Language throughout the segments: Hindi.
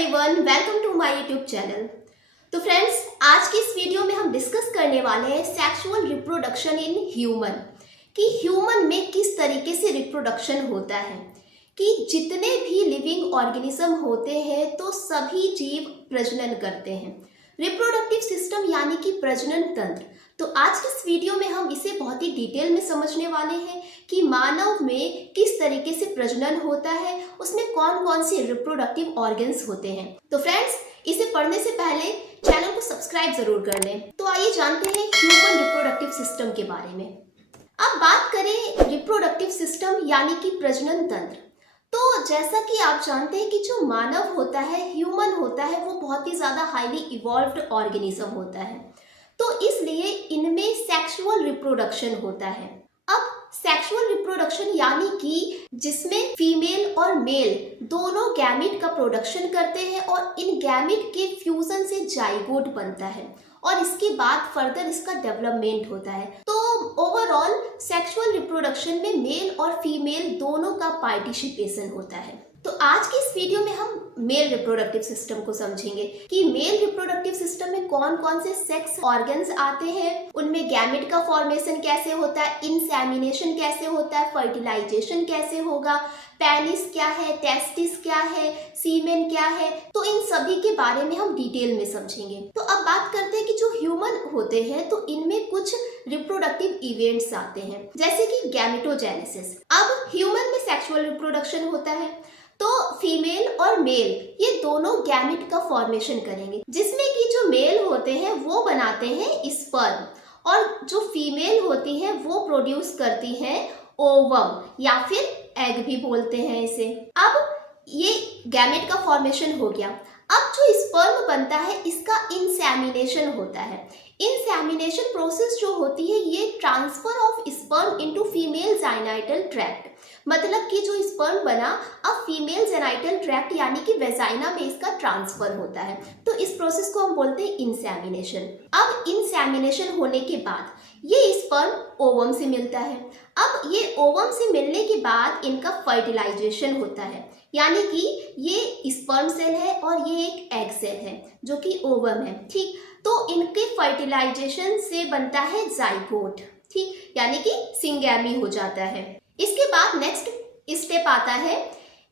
Everyone, welcome to my YouTube channel. तो फ्रेंड्स, आज की इस वीडियो में हम डिस्कस करने वाले हैं सेक्सुअल रिप्रोडक्शन इन ह्यूमन, कि ह्यूमन में किस तरीके से रिप्रोडक्शन होता है। कि जितने भी लिविंग ऑर्गेनिज्म होते हैं तो सभी जीव प्रजनन करते हैं। रिप्रोडक्टिव सिस्टम यानी कि प्रजनन तंत्र। तो आज की इस वीडियो में हम इसे बहुत ही डिटेल में समझने वाले हैं कि मानव में किस तरीके से प्रजनन होता है, उसमें कौन कौन से रिप्रोडक्टिव ऑर्गन्स होते हैं। तो फ्रेंड्स, इसे पढ़ने से पहले चैनल को सब्सक्राइब जरूर कर लें। तो आइए जानते हैं ह्यूमन रिप्रोडक्टिव सिस्टम के बारे में। अब बात करें रिप्रोडक्टिव सिस्टम यानी कि प्रजनन तंत्र। तो जैसा कि आप जानते हैं कि जो मानव होता है, ह्यूमन होता है, वो बहुत ही ज़्यादा हाईली इवॉल्व्ड ऑर्गेनिज्म होता है। तो इसलिए इनमें सेक्सुअल रिप्रोडक्शन होता है। अब सेक्सुअल रिप्रोडक्शन यानी कि जिसमें फीमेल और मेल दोनों गैमेट का प्रोडक्शन करते हैं और इन गैमेट के फ्यूजन से जाइगोट बनता है और इसके बाद फर्दर इसका डेवलपमेंट होता है। तो ओवरऑल सेक्सुअल रिप्रोडक्शन में मेल और फीमेल दोनों का पार्टिसिपेशन होता है। तो आज की इस वीडियो में हम मेल रिप्रोडक्टिव सिस्टम को समझेंगे कि मेल रिप्रोडक्टिव सिस्टम में कौन कौन से सेक्स ऑर्गन्स आते हैं, उनमें गैमेट का फॉर्मेशन कैसे होता है, इंसेमिनेशन कैसे होता है, फर्टिलाइजेशन कैसे होगा, पेनिस क्या है, टेस्टिस क्या है, सीमेन क्या है। तो इन सभी के बारे में हम डिटेल में समझेंगे। तो अब बात करते हैं कि जो ह्यूमन होते हैं तो इनमें कुछ रिप्रोडक्टिव इवेंट्स आते हैं, जैसे कि गैमेटोजेनेसिस। अब ह्यूमन में सेक्सुअल रिप्रोडक्शन होता है तो फीमेल और मेल ये दोनों गैमेट का फॉर्मेशन करेंगे, जिसमें कि जो मेल होते हैं वो बनाते हैं स्पर्म और जो फीमेल होती है वो प्रोड्यूस करती है ओवम या फिर एग भी बोलते हैं इसे। अब ये गैमेट का फॉर्मेशन हो गया। अब जो स्पर्म बनता है इसका इंसेमिनेशन होता है। इंसेमिनेशन प्रोसेस जो होती है ये transfer of sperm into female genital tract, मतलब कि जो स्पर्म बना अब फीमेल जेनाइटल ट्रैक्ट यानी कि वेजाइना में इसका ट्रांसफर होता है। तो इस प्रोसेस को हम बोलते हैं इंसेमिनेशन। अब इंसेमिनेशन होने के बाद ये स्पर्म ओवम से मिलता है। अब ये ओवम से मिलने के बाद इनका फर्टिलाइजेशन होता है, यानी कि ये स्पर्म सेल है और ये एक एग सेल है जो कि ओवम है। ठीक, तो इनके फर्टिलाइजेशन से बनता है जाइगोट, ठीक, यानी कि सिंगैमी हो जाता है। इसके बाद नेक्स्ट स्टेप आता है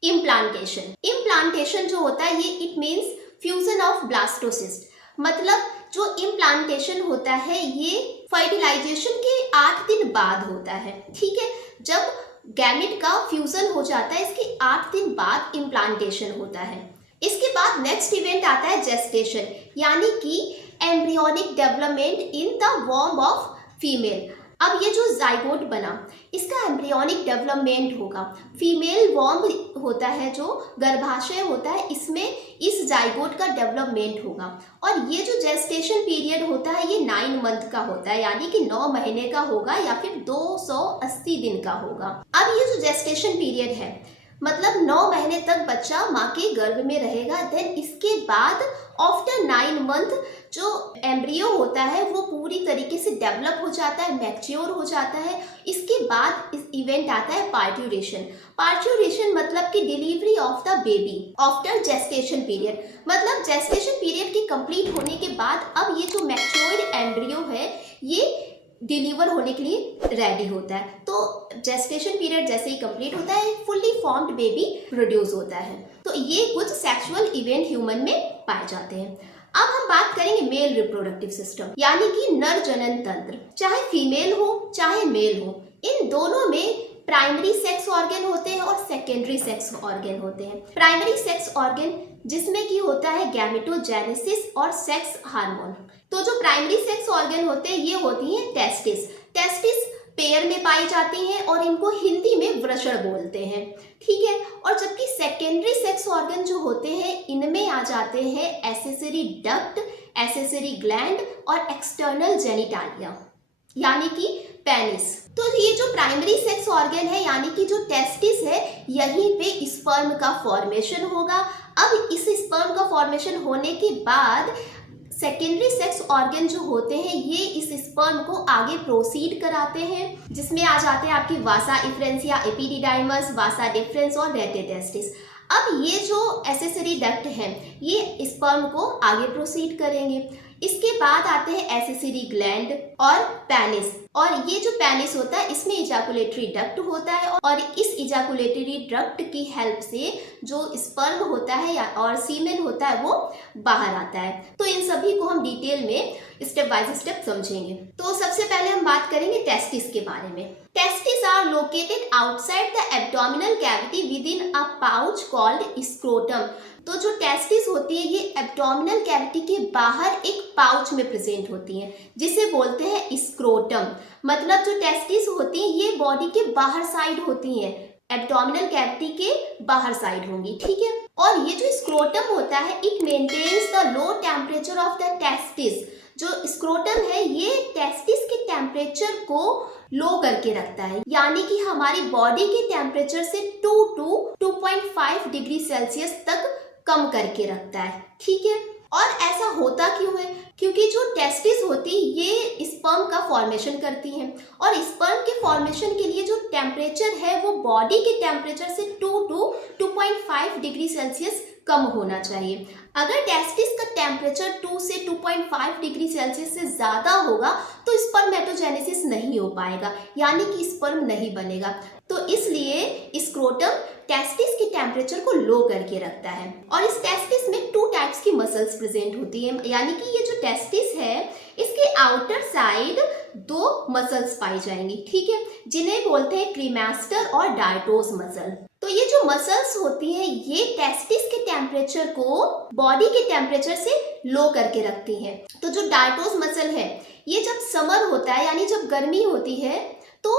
इम्प्लांटेशन। इम्प्लांटेशन जो होता है ये it means fusion of blastocyst, मतलब जो इम्प्लांटेशन होता है ये फर्टिलाइजेशन के 8 दिन बाद होता है। ठीक है, जब गैमेट का फ्यूजन हो जाता है इसके 8 दिन बाद इम्प्लांटेशन होता है। इसके बाद नेक्स्ट इवेंट आता है जेस्टेशन, यानी कि embryonic development in the womb of female. अब ये जो जाइगोट बना इसका एम्ब्रियोनिक डेवलपमेंट होगा। फीमेल वॉम्ब होता है जो गर्भाशय होता है, इसमें इस जाइगोट का डेवलपमेंट होगा और ये जो जेस्टेशन पीरियड होता है ये 9 मंथ का होता है, यानी कि 9 महीने का होगा या फिर 280 दिन का होगा। अब ये जो जेस्टेशन पीरियड है मतलब 9 महीने तक बच्चा माँ के गर्भ में रहेगा। देन इसके बाद आफ्टर 9 मंथ जो एम्ब्रियो होता है वो पूरी तरीके से डेवलप हो जाता है, मैच्योर हो जाता है। इसके बाद इस इवेंट आता है पार्ट्यूरेशन। पार्ट्यूरेशन मतलब कि delivery of the baby after gestation period, मतलब जेस्टेशन पीरियड की कंप्लीट होने के बाद अब ये जो मैच्योर्ड एम्ब्रियो है ये डिलीवर होने के लिए रेडी होता है। तो जेस्टेशन पीरियड जैसे ही कंप्लीट होता है फुल्ली फॉर्म्ड बेबी प्रोड्यूस होता है। तो ये कुछ सेक्सुअल इवेंट ह्यूमन में पाए जाते हैं। अब हम बात करेंगे मेल रिप्रोडक्टिव सिस्टम, यानी कि नर जनन तंत्र। चाहे फीमेल हो चाहे मेल हो, इन दोनों में प्राइमरी सेक्स ऑर्गन होते हैं और सेकेंडरी सेक्स ऑर्गन होते हैं। प्राइमरी सेक्स ऑर्गन जिसमें कि होता है गैमेटोजेनेसिस और सेक्स हार्मोन। तो जो प्राइमरी सेक्स ऑर्गन होते हैं ये होती हैं टेस्टिस। टेस्टिस पेयर में पाई जाती हैं और इनको हिंदी में वृषण बोलते हैं। ठीक है, और जबकि सेकेंडरी सेक्स ऑर्गन जो होते हैं इनमें आ जाते हैं एसेसरी डक्ट, एसेसरी ग्लैंड और एक्सटर्नल जेनिटालिया, यानी कि पेनिस। तो ये जो प्राइमरी सेक्स ऑर्गन है यानी कि जो टेस्टिस है यहीं पे स्पर्म का फॉर्मेशन होगा। अब इस स्पर्म का फॉर्मेशन होने के बाद सेकेंडरी सेक्स ऑर्गन जो होते हैं ये इस स्पर्म को आगे प्रोसीड कराते हैं, जिसमें आ जाते हैं आपकी वासा इफ्रेंस या एपिडिडाइमस, वासा डिफरेंस और रेटेटेस्टिस। अब ये जो एसेसरी डक्ट है ये स्पर्म को आगे प्रोसीड करेंगे। इसके बाद आते हैं एसेसरी ग्लैंड और पेनिस। और ये जो पेनिस होता है इसमें इजैकुलेटरी डक्ट होता है और इस इजैकुलेटरी डक्ट की हेल्प से जो स्पर्म होता है या और सीमेन होता है वो बाहर आता है। तो इन सभी को हम डिटेल में स्टेप बाय स्टेप समझेंगे। तो सबसे पहले हम बात करेंगे टेस्टिस के बारे में। Testis are located outside the abdominal cavity within a pouch called scrotum. तो जो टेस्टिस होती है ये एब्डोमिनल कैविटी के बाहर एक पाउच में प्रेजेंट होती हैं जिसे बोलते हैं स्क्रोटम। मतलब जो टेस्टिस होती हैं ये बॉडी के बाहर साइड होती हैं, एब्डोमिनल कैविटी के बाहर साइड होंगी, ठीक है। और ये जो स्क्रोटम होता है it maintains the low temperature of the testis. जो स्क्रोटम है ये टेस्टिस के टेम्परेचर को लो करके रखता है, यानी कि हमारी बॉडी के टेम्परेचर से 2 to 2.5 डिग्री सेल्सियस तक कम करके रखता है, ठीक है। और ऐसा होता क्यों है? क्योंकि जो टेस्टिस होती है ये स्पर्म का फॉर्मेशन करती हैं और स्पर्म के फॉर्मेशन के लिए जो टेम्परेचर है वो बॉडी के टेम्परेचर से 2 to 2.5 डिग्री सेल्सियस कम होना चाहिए। अगर टेस्टिस का टेम्परेचर 2 से 2.5 डिग्री सेल्सियस से ज़्यादा होगा तो स्पर्मेटोजेनेसिस नहीं हो पाएगा, यानी कि स्पर्म नहीं बनेगा। तो इसलिए स्क्रोटम टेस्टिस के टेम्परेचर को लो करके रखता है। और इस टेस्टिस में 2 टाइप्स की मसल्स प्रेजेंट होती हैं, यानी कि ये जो टेस्टिस है इसके आउटर साइड 2 मसल्स पाई जाएंगी, ठीक है, जिन्हें बोलते हैं क्रीमास्टर और डायटोस मसल। तो ये जो मसल्स होती हैं ये टेस्टिस के टेम्परेचर को बॉडी के टेम्परेचर से लो करके रखती हैं। तो जो डायटोस मसल है ये जब समर होता है यानी जब गर्मी होती है तो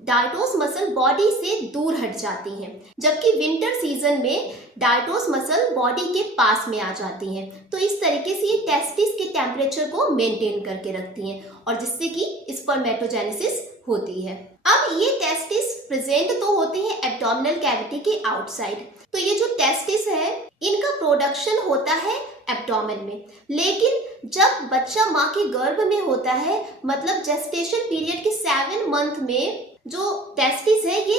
डायटोस मसल बॉडी से दूर हट जाती हैं, जबकि विंटर सीजन में डायटोस मसल बॉडी के पास में आ जाती हैं। तो इस तरीके से ये टेस्टिस के टेम्परेचर को मेंटेन करके रखती हैं और जिससे कि स्पर्मेटोजेनेसिस होती है। अब ये टेस्टिस प्रेजेंट तो होते हैं एब्डोमिनल कैविटी के आउटसाइड। तो ये जो टेस्टिस है इनका प्रोडक्शन होता है एब्डोमेन में, लेकिन जब बच्चा माँ के गर्भ में होता है मतलब जेस्टेशन पीरियड के 7 मंथ में जो टेस्टिस है ये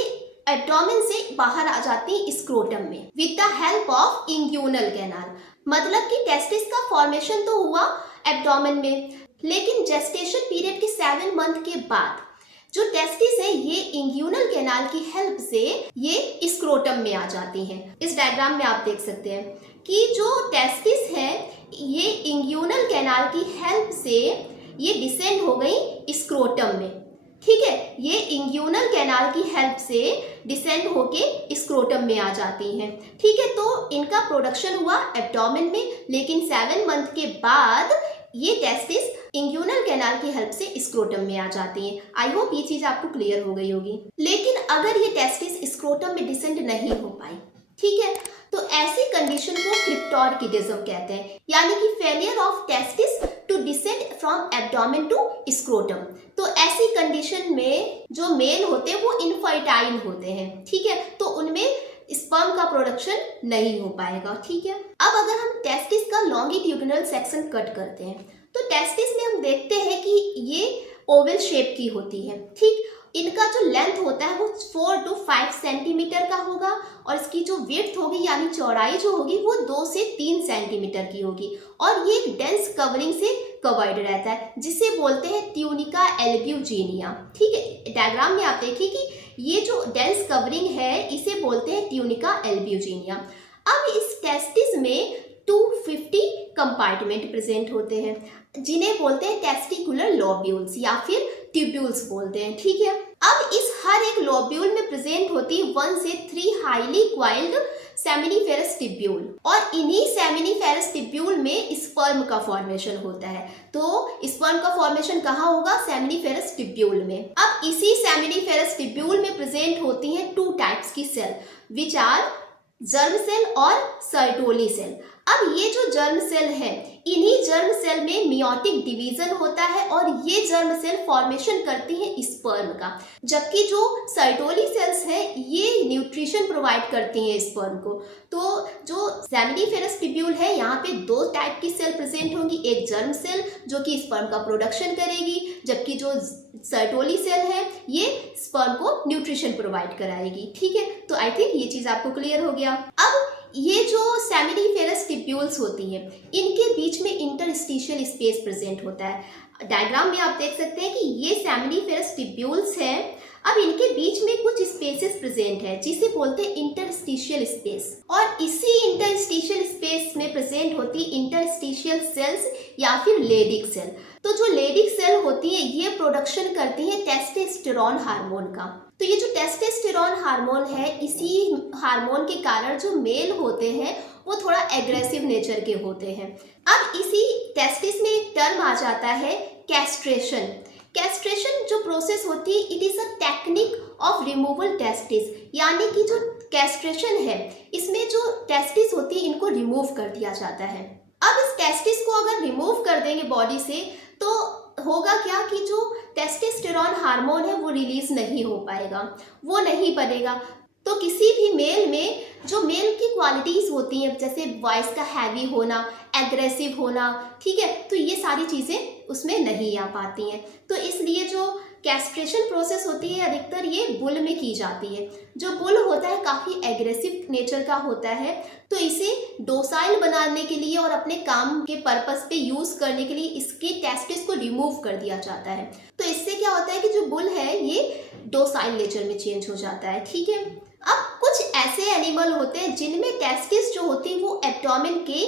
एब्डोमेन से बाहर आ जाती है स्क्रोटम में with the help of inguinal canal. मतलब कि टेस्टिस का फॉर्मेशन तो हुआ एब्डोमेन में, लेकिन जेस्टेशन पीरियड के 7 मंथ के बाद जो टेस्टिस है ये इंग्यूनल कैनाल की हेल्प से ये स्क्रोटम में आ जाती हैं। इस डायग्राम में आप देख सकते हैं कि जो टेस्टिस है ये इंग्यूनल कैनाल की हेल्प से ये डिसेंड हो गई स्क्रोटम में, ठीक है। ये इंग्यूनल कैनाल की हेल्प से डिसेंड होके स्क्रोटम में आ जाती हैं, ठीक है। तो इनका प्रोडक्शन हुआ एब्डोमेन में, लेकिन 7 मंथ के बाद ये टेस्टिस इंग्यूनल कैनाल की हेल्प से स्क्रोटम में आ जाती हैं। आई होप ये चीज आपको क्लियर हो गई होगी। लेकिन अगर ये टेस्टिस स्क्रोटम में डिसेंड नहीं हो पाई, ठीक है, तो ऐसी कंडीशन को क्रिप्टोर्किडिज्म कहते हैं, यानी कि failure of testis to descend from abdomen to scrotum. तो ऐसी कंडीशन में जो मेल होते हैं वो इनफर्टाइल होते हैं, ठीक है, तो उनमें स्पर्म का प्रोडक्शन नहीं हो पाएगा, ठीक है। अब अगर हम टेस्टिस का लॉन्गिट्यूडिनल सेक्शन कट करते हैं तो टेस्टिस में हम देखते हैं कि ये ओवल शेप की होती है, ठीक। इनका जो लेंथ होता है वो 4 to 5 सेंटीमीटर का होगा और इसकी जो विड्थ होगी यानी चौड़ाई जो होगी वो 2 से 3 सेंटीमीटर की होगी और ये एक डेंस कवरिंग से कवर्ड रहता है जिसे बोलते हैं ट्यूनिका एल्ब्यूजिनिया, ठीक है। डायग्राम में आप देखिए कि ये जो डेंस कवरिंग है इसे बोलते हैं ट्यूनिका एल्ब्यूजिनिया। अब इस टेस्टिस में 250 कंपार्टमेंट प्रेजेंट होते हैं जिन्हें बोलते हैं टेस्टिकुलर लोब्यूल्स या फिर ट्यूब्यूल्स बोलते हैं, ठीक है। अब इस हर एक लोब्यूल में प्रेजेंट होती है 1 से 3 हाईली क्वाइल्ड सेमिनिफेरस टिब्यूल और इन्हीं सेमिनिफेरस टिब्यूल में स्पर्म का फॉर्मेशन होता है। तो स्पर्म का फॉर्मेशन कहाँ होगा? सेमिनिफेरस टिब्यूल में। अब इसी सेमिनिफेरस टिब्यूल में प्रेजेंट होती हैं 2 टाइप्स की cell which are germ cell और सर्टोली सेल। अब ये जो जर्म सेल है इन्हीं जर्म सेल में मियोटिक डिवीजन होता है और ये जर्म सेल फॉर्मेशन करती है स्पर्म का, जबकि जो सर्टोली सेल्स है ये न्यूट्रिशन प्रोवाइड करती हैं स्पर्म को। तो जो सेमिनिफेरस टिब्यूल है यहाँ पे 2 टाइप की सेल प्रेजेंट होंगी, एक जर्म सेल जो कि स्पर्म का प्रोडक्शन करेगी, जबकि जो सर्टोली सेल है ये स्पर्म को न्यूट्रिशन प्रोवाइड कराएगी, ठीक है। तो आई थिंक ये चीज आपको क्लियर हो गया। अब ये जो सेमिनिफेरस टिब्यूल्स होती हैं, इनके बीच में इंटरस्टिशियल स्पेस प्रेजेंट होता है। डायग्राम में आप देख सकते हैं कि ये सेमिनिफेरस टिब्यूल्स हैं। अब इनके बीच में कुछ स्पेसेस प्रेजेंट है जिसे बोलते हैं इंटरस्टिशियल स्पेस, और इसी इंटरस्टिशियल स्पेस में प्रेजेंट होती इंटरस्टिशियल सेल्स या फिर लेडिक सेल। तो जो लेडिक सेल होती है ये प्रोडक्शन करती है टेस्टोस्टेरोन हार्मोन का। तो ये जो टेस्टोस्टेरोन हार्मोन है, इसी हार्मोन के कारण जो मेल होते हैं वो थोड़ा एग्रेसिव नेचर के होते हैं। अब इसी टेस्टिस में एक टर्म आ जाता है कैस्ट्रेशन। कैस्ट्रेशन जो प्रोसेस होती है, it is a technique of removal testis, यानी कि जो कैस्ट्रेशन है इसमें जो टेस्टिस होती है इनको रिमूव कर दिया जाता है। अब इस टेस्टिस को अगर रिमूव कर देंगे बॉडी से तो होगा क्या कि जो टेस्टोस्टेरोन हार्मोन है वो रिलीज नहीं हो पाएगा, वो नहीं बनेगा। तो किसी भी मेल में जो मेल की क्वालिटीज़ होती हैं, जैसे वॉइस का हैवी होना, एग्रेसिव होना, ठीक है, तो ये सारी चीज़ें उसमें नहीं आ पाती हैं। तो इसलिए जो कैस्ट्रेशन प्रोसेस होती है अधिकतर ये बुल में की जाती है। जो बुल होता है काफ़ी एग्रेसिव नेचर का होता है, तो इसे डोसाइल बनाने के लिए और अपने काम के पर्पस पे यूज़ करने के लिए इसके टेस्टिस को रिमूव कर दिया जाता है। तो इससे क्या होता है कि जो बुल है ये डोसाइल नेचर में चेंज हो जाता है, ठीक है। अब कुछ ऐसे एनिमल होते हैं जिनमें टेस्टिस जो होती है वो एब्डोमेन के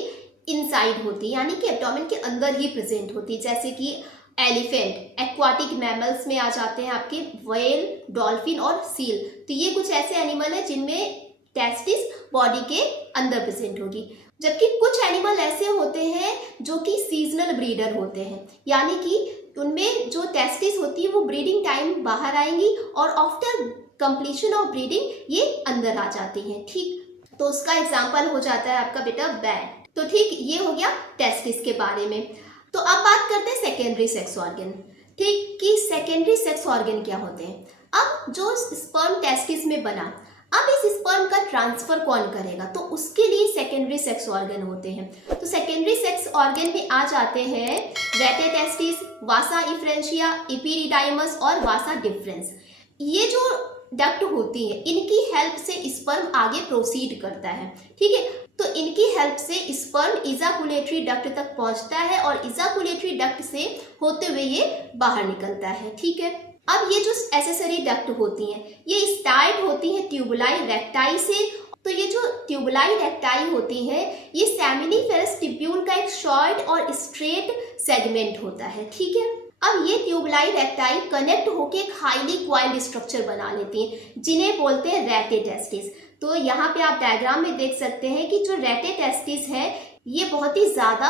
इनसाइड होती है, यानी कि एब्डोमेन के अंदर ही प्रेजेंट होती है, जैसे कि एलिफेंट। एक्वाटिक मैमल्स में आ जाते हैं आपके व्हेल, डॉल्फिन और सील। तो ये कुछ ऐसे एनिमल है जिनमें टेस्टिस बॉडी के अंदर प्रेजेंट होगी। जबकि कुछ एनिमल ऐसे होते हैं जो कि सीजनल ब्रीडर होते हैं, यानी कि उनमें जो टेस्टिस होती है वो ब्रीडिंग टाइम बाहर आएंगी और आफ्टर कंप्लीशन ऑफ ब्रीडिंग ये अंदर आ जाती हैं, ठीक। तो उसका एग्जाम्पल हो जाता है आपका बेटा बैट। तो ठीक, ये हो गया टेस्टिस के बारे में। तो अब बात करते हैं सेकेंडरी सेक्स ऑर्गन, ठीक, कि सेकेंडरी सेक्स ऑर्गन क्या होते हैं। अब जो स्पर्म टेस्टिस में बना, अब इस स्पर्म का ट्रांसफर कौन करेगा, तो उसके लिए सेकेंडरी सेक्स ऑर्गन होते हैं। तो सेकेंडरी सेक्स ऑर्गन में आ जाते हैं रेटे टेस्टिस, वासा इफ्रेंशिया, इपीडिडाइमस और वासा डिफरेंस। ये जो डक्ट होती है इनकी हेल्प से स्पर्म आगे प्रोसीड करता है, ठीक है। तो इनकी हेल्प से स्पर्म इजाकुलेटरी डक्ट तक पहुंचता है और इजाकुलेटरी डक्ट से होते हुए ये बाहर निकलता है, ठीक है। अब ये जो एसेसरी डक्ट होती हैं ये स्टार्ट होती हैं ट्यूबुलाई रेक्टाई से। तो ये जो ट्यूबुलाई रेक्टाई होती हैं ये सेमिनिफेरस टिब्यूल का एक शॉर्ट और स्ट्रेट सेगमेंट होता है, ठीक है। अब ये ट्यूबुलाई रेक्टाई कनेक्ट होकर एक हाईली क्वाइल्ड स्ट्रक्चर बना लेती हैं जिन्हें बोलते हैं रेटे टेस्टिस। तो यहाँ पे आप डायग्राम में देख सकते हैं कि जो रेटे टेस्टिस है ये बहुत ही ज़्यादा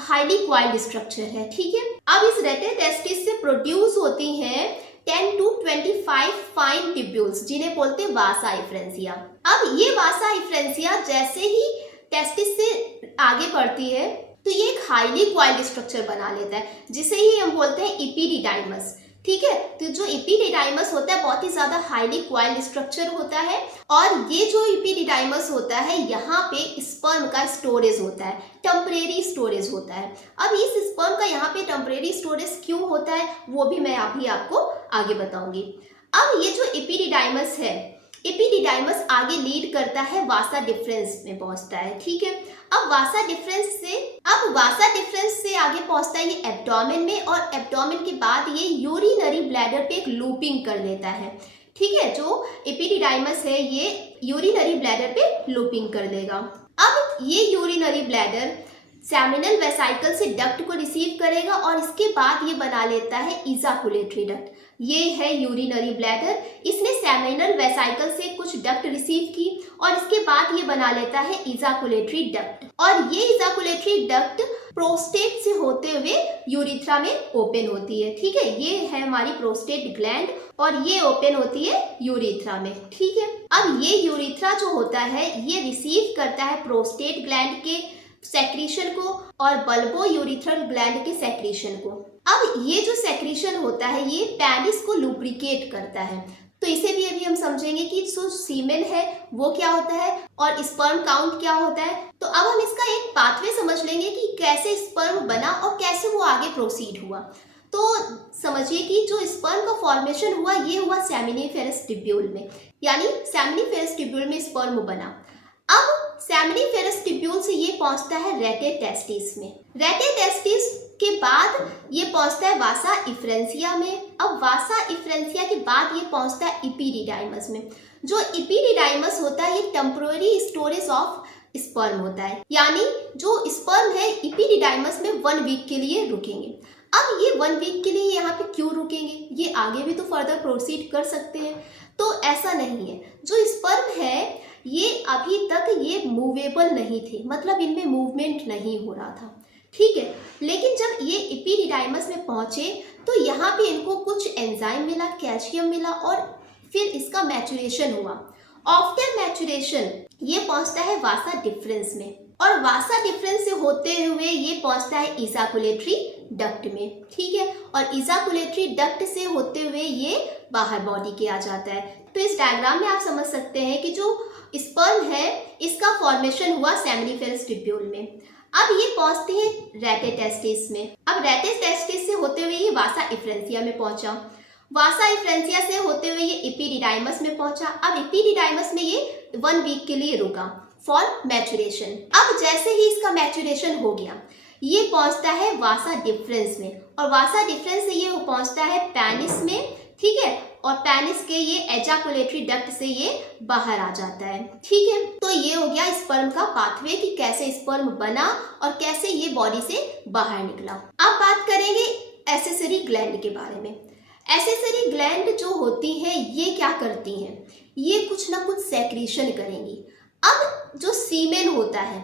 हाईली क्वाइल्ड स्ट्रक्चर है, ठीक है। अब इस रेटे टेस्टिस से प्रोड्यूस होती हैं 10 to 25 फाइन टिब्यूल्स जिन्हें बोलते हैं वासा इफ्रेंसिया। अब ये वासा इफ्रेंसिया जैसे ही टेस्टिस से आगे बढ़ती है तो ये एक हाईली क्वाइल्ड स्ट्रक्चर बना लेता है जिसे ही हम बोलते हैं इपीडिडाइमस, ठीक है। तो जो इपीडिडाइमस होता है बहुत ही ज्यादा हाईली क्वाइल्ड स्ट्रक्चर होता है और ये जो इपीडिडाइमस होता है यहाँ पे स्पर्म का स्टोरेज होता है, टेम्परेरी स्टोरेज होता है। अब इस स्पर्म का यहाँ पे टेम्परेरी स्टोरेज क्यों होता है वो भी मैं अभी आपको आगे बताऊंगी। अब ये जो इपीडिडाइमस है, इपीडिडाइमस आगे लीड करता है वासा डिफरेंस में पहुंचता है, ठीक है। अब वासा डिफरेंस से आगे पहुंचता है ये एब्डोमेन में और एब्डोमेन के बाद ये यूरिनरी ब्लैडर पे एक लूपिंग कर लेता है, ठीक है। जो इपीडिडाइमस है ये यूरिनरी ब्लैडर पे लूपिंग कर लेगा। अब ये यूरिनरी ब्लैडर सेमिनल वेसाइकल से डक्ट को रिसीव करेगा और इसके बाद ये बना लेता है इजाकुलेटरी डक्ट। ये है यूरिनरी ब्लैडर, इसने सेमिनल वेसाइकल से कुछ डक्ट रिसीव की और इसके बाद ये बना लेता है इजाकुलेटरी डक्ट और ये इजाकुलेटरी डक्ट प्रोस्टेट से होते हुए यूरिथ्रा में ओपन होती है, ठीक है। ये है हमारी प्रोस्टेट ग्लैंड और ये ओपन होती है यूरिथ्रा में, ठीक है। अब ये यूरिथ्रा जो होता है ये रिसीव करता है प्रोस्टेट ग्लैंड के सेक्रीशन को और बल्बो यूरिथ्रल ग्लैंड के सेक्रीशन को। अब ये जो सेक्रीशन होता है ये पेनिस को लुब्रिकेट करता है। तो इसे भी अभी हम समझेंगे कि जो सीमेन है वो क्या होता है और स्पर्म काउंट क्या होता है। तो अब हम इसका एक पाथवे समझ लेंगे कि कैसे स्पर्म बना और कैसे वो आगे प्रोसीड हुआ। तो समझिए कि जो स्पर्म का फॉर्मेशन हुआ ये हुआ सेमिनिफेरस टिब्यूल में, यानी सेमिनिफेरस टिब्यूल में स्पर्म बना। अब सेमिनिफेरस ट्यूब्यूल से ये पहुंचता है रेटे टेस्टिस में। रेटे टेस्टिस के बाद ये पहुंचता है वासा इफ्रेंसिया में। अब वासा इफ्रेंसिया के बाद ये पहुंचता है इपीडिडाइमस में। जो इपीडिडाइमस होता है ये टेम्पोररी स्टोरेज ऑफ स्पर्म होता है, यानी जो स्पर्म है इपीडिडाइमस में 1 वीक के लिए रुकेंगे। अब ये 1 वीक के लिए यहाँ पे क्यों रुकेंगे, ये आगे भी तो फर्दर प्रोसीड कर सकते हैं, तो ऐसा नहीं है। जो स्पर्म है ये अभी तक ये मूवेबल नहीं थे, मतलब इनमें मूवमेंट नहीं हो रहा था, ठीक है। लेकिन जब ये इपीडिडाइमस में पहुंचे तो यहाँ पे इनको कुछ एंजाइम मिला, कैल्शियम मिला और फिर इसका मैचुरेशन हुआ। आफ्टर मैचुरेशन ये पहुंचता है वासा डिफरेंस में, और वासा डिफरेंस से होते हुए ये पहुंचता है इजाकुलेटरी डक्ट में, ठीक है। और इजाकुलेटरी डक्ट से होते हुए ये बाहर बॉडी के आ जाता है। तो इस डायग्राम में आप समझ सकते हैं कि जो स्पर्म है इसका फॉर्मेशन हुआ सेमिनिफेरस ट्यूब्यूल में। अब ये पहुंचते हैं रेटे टेस्टिस में। अब रेटे टेस्टिस से होते हुए ये वासा इफ्रेंसिया में पहुंचा। वासा इफ्रेंसिया से होते हुए ये इपीडिडाइमस में पहुंचा। अब इपीडिडाइमस में ये 1 वीक के लिए रुका फॉर मैचुरेशन। अब जैसे ही इसका मैचुरेशन हो गया ये पहुंचता है वासा डिफरेंस में, और वासा डिफरेंस से ये पहुंचता है पेनिस में, ठीक है। और पेनिस के ये एजाकुलेटरी डक्ट से ये बाहर आ जाता है, ठीक है। तो ये हो गया स्पर्म का पाथवे कि कैसे स्पर्म बना और कैसे ये बॉडी से बाहर निकला। अब बात करेंगे एसेसरी ग्लैंड के बारे में। एसेसरी ग्लैंड जो होती हैं ये क्या करती हैं, ये कुछ ना कुछ सेक्रीशन करेंगी। अब जो सीमेन होता है,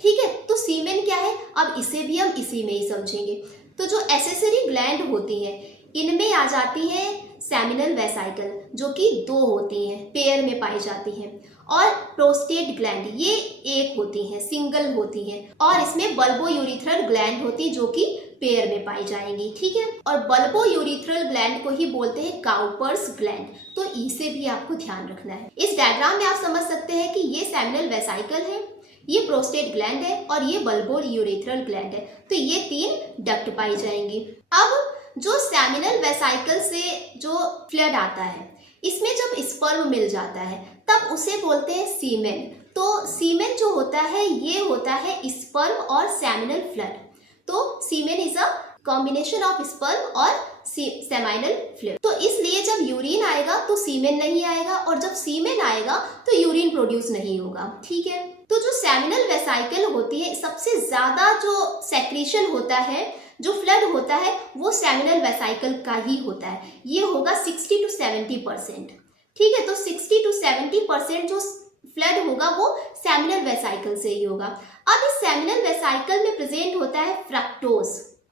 ठीक है, तो सीमेन क्या है, अब इसे भी हम इसी में ही समझेंगे। तो जो एसेसरी ग्लैंड होती हैं इनमें आ जाती है सेमिनल वेसाइकल, जो कि 2 होती हैं, पेयर में पाई जाती हैं, और प्रोस्टेट ग्लैंड ये 1 होती हैं, सिंगल होती हैं, और इसमें बल्बो यूरिथ्रल ग्लैंड होती है जो कि पेयर में पाई जाएंगी, ठीक है। और बल्बो यूरिथ्रल ग्लैंड को ही बोलते हैं काउपर्स ग्लैंड, तो इसे भी आपको ध्यान रखना है। इस डायग्राम में आप समझ सकते हैं कि ये सेमिनल वेसाइकल है, ये प्रोस्टेट ग्लैंड है और ये बल्बो यूरिथ्रल ग्लैंड है, तो ये 3 डक्ट पाई जाएंगी। अब जो सेमिनल वेसाइकल से जो फ्लड आता है इसमें जब स्पर्म मिल जाता है तब उसे बोलते हैं सीमेन। तो सीमेन जो होता है ये होता है स्पर्म और सेमिनल फ्लड। तो semen is a combination of sperm और सेमिनल फ्लड। तो इसलिए जब यूरिन आएगा तो सीमेन नहीं आएगा, और जब सीमेन आएगा तो यूरिन प्रोड्यूस नहीं होगा, ठीक है। तो जो सेमिनल वेसाइकल होती है सबसे ज्यादा जो सेक्रीशन होता है, जो फ्लड होता है वो सेमिनल वेसाइकल का ही होता है, ये होगा 60 to 70%, ठीक है। तो 60 to 70% जो फ्लड होगा वो सेमिनल वेसाइकल से ही होगा। अब इस सेमिनल वेसाइकल में प्रेजेंट होता है फ्रक्टोज,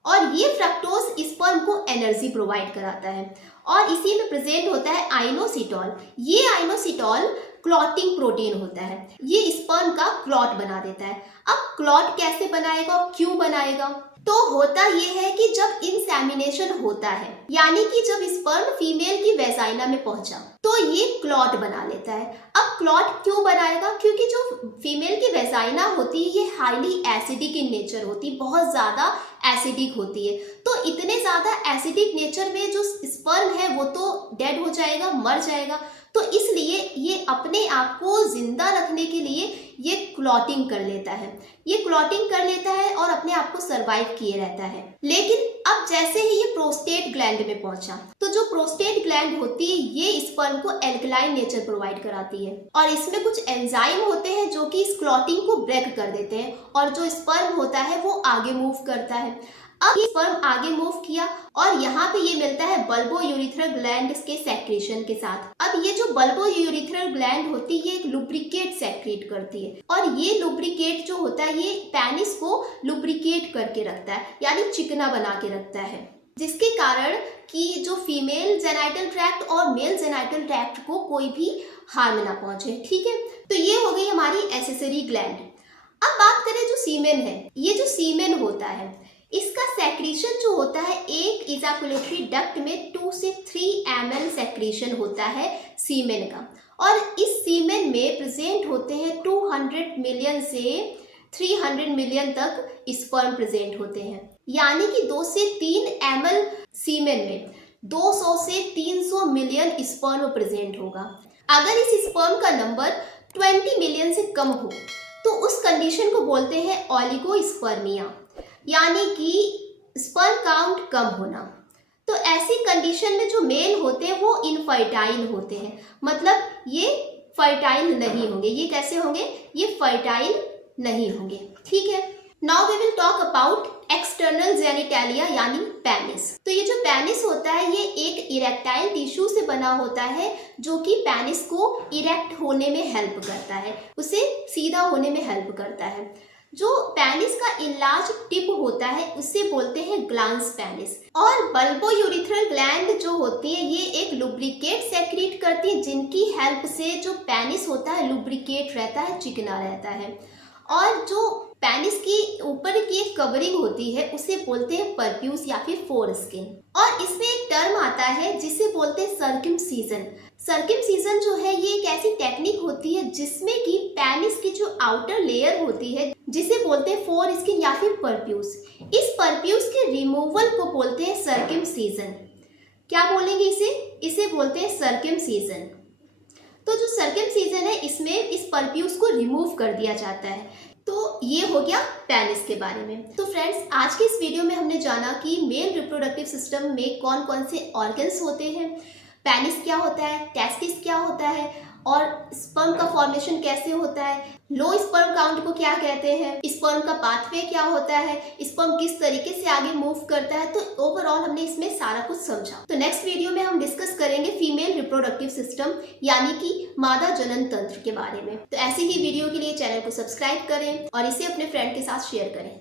और ये फ्रक्टोज स्पर्म को एनर्जी प्रोवाइड कराता है, और इसी में प्रेजेंट होता है आइनोसिटॉल। ये आइनोसिटॉल क्लॉटिंग प्रोटीन होता है, ये स्पर्म का क्लॉट बना देता है। अब क्लॉट कैसे बनाएगा और क्यों बनाएगा, तो होता ये है कि जब इंसेमिनेशन होता है, यानी कि जब स्पर्म फीमेल की वेजाइना में पहुंचा तो ये क्लॉट बना लेता है। अब क्लॉट क्यों बनाएगा, क्योंकि जो फीमेल की वेजाइना होती है ये हाईली एसिडिक इन नेचर होती है, बहुत ज्यादा एसिडिक होती है। तो इतने ज्यादा एसिडिक नेचर में जो स्पर्म है वो तो डेड हो जाएगा, मर जाएगा, तो इसलिए ये अपने आप को जिंदा रखने के लिए ये क्लॉटिंग कर लेता है, ये क्लॉटिंग कर लेता है और अपने आप को सरवाइव किए रहता है। लेकिन अब जैसे ही ये प्रोस्टेट ग्लैंड में पहुंचा तो जो प्रोस्टेट ग्लैंड होती है ये स्पर्म को एल्कलाइन नेचर प्रोवाइड कराती है, और इसमें कुछ एंजाइम होते हैं जो कि इस क्लॉटिंग को ब्रेक कर देते हैं, और जो स्पर्म होता है वो आगे मूव करता है। अब ये स्पर्म आगे मूव किया और यहाँ पे ये मिलता है बल्बो यूरिथ्रल ग्लैंड के सेक्रेशन के साथ। अब ये जो बल्बो यूरिथ्रल ग्लैंड होती है ये एक लुब्रिकेट सेक्रेट करती है, और ये लुब्रिकेट जो होता है ये पेनिस को लुब्रिकेट करके रखता है, यानी चिकना बना के रखता है, जिसके कारण कि जो फीमेल जेनाइटल ट्रैक्ट और मेल जेनाइटल ट्रैक्ट को कोई भी हार्म ना पहुंचे, ठीक है। तो ये हो गई हमारी एसेसरी ग्लैंड। अब बात करें जो सीमेन है, ये जो सीमेन होता है इसका सेक्रीशन जो होता है एक इजाकुलेटरी डक्ट में 2 से 3 ml सेक्रीशन होता है सीमेन का, और इस सीमेन में प्रेजेंट होते हैं 200 मिलियन से 300 मिलियन तक स्पर्म प्रेजेंट होते हैं, यानी कि 2 से 3 ml सीमेन में 200 से 300 मिलियन स्पर्म प्रेजेंट होगा। अगर इस स्पर्म का नंबर 20 मिलियन से कम हो तो उस कंडीशन को बोलते हैं ओलिगोस्पर्मिया, यानी कि स्पर्म काउंट कम होना। तो ऐसी कंडीशन में जो मेल होते हैं वो इनफर्टाइल होते हैं, मतलब ये फर्टाइल नहीं होंगे। ये कैसे होंगे? ये फर्टाइल नहीं होंगे। ठीक है, now we will talk about external genitalia यानी पेनिस। तो ये जो पेनिस होता है ये एक इरेक्टाइल टिश्यू से बना होता है जो कि पेनिस को इरेक्ट होने में हेल्प करता है, उसे सीधा होने में हेल्प करता है। जो पेनिस का इनलार्ज टिप होता है उसे बोलते हैं ग्लांस पेनिस। और बल्बो यूरिथ्रल ग्लैंड जो होती है ये एक लुब्रिकेट सेक्रेट करती है, जिनकी हेल्प से जो पेनिस होता है लुब्रिकेट रहता है, चिकना रहता है। और जो पेनिस की ऊपर की एक कवरिंग होती है उसे बोलते हैं परप्यूस या फिर फोरस्किन। और इसमें एक टर्म आता है जिसे बोलते हैं सर्कमसीजन। सर्कमसीजन जो है ये एक ऐसी टेक्निक होती है जिसमें कि पेनिस की जो आउटर लेयर होती है जिसे बोलते हैं फोरस्किन या फिर परप्यूस, इस परप्यूस के रिमूवल को बोलते हैं सर्कमसीजन। क्या बोलेंगे इसे? इसे बोलते हैं सर्कमसीजन। तो जो सर्कमसीजन है इसमें इस परप्यूस को रिमूव कर दिया जाता है। तो ये हो गया पेनिस के बारे में। तो फ्रेंड्स, आज के इस वीडियो में हमने जाना कि मेल रिप्रोडक्टिव सिस्टम में कौन कौन से ऑर्गन्स होते हैं, पेनिस क्या होता है, टेस्टिस क्या होता है, और स्पर्म का फॉर्मेशन कैसे होता है, लो स्पर्म काउंट को क्या कहते हैं, स्पर्म का पाथवे क्या होता है, स्पर्म किस तरीके से आगे मूव करता है। तो ओवरऑल हमने इसमें सारा कुछ समझा। तो नेक्स्ट वीडियो में हम डिस्कस करेंगे फीमेल रिप्रोडक्टिव सिस्टम यानी कि मादा जनन तंत्र के बारे में। तो ऐसे ही वीडियो के लिए चैनल को सब्सक्राइब करें और इसे अपने फ्रेंड के साथ शेयर करें।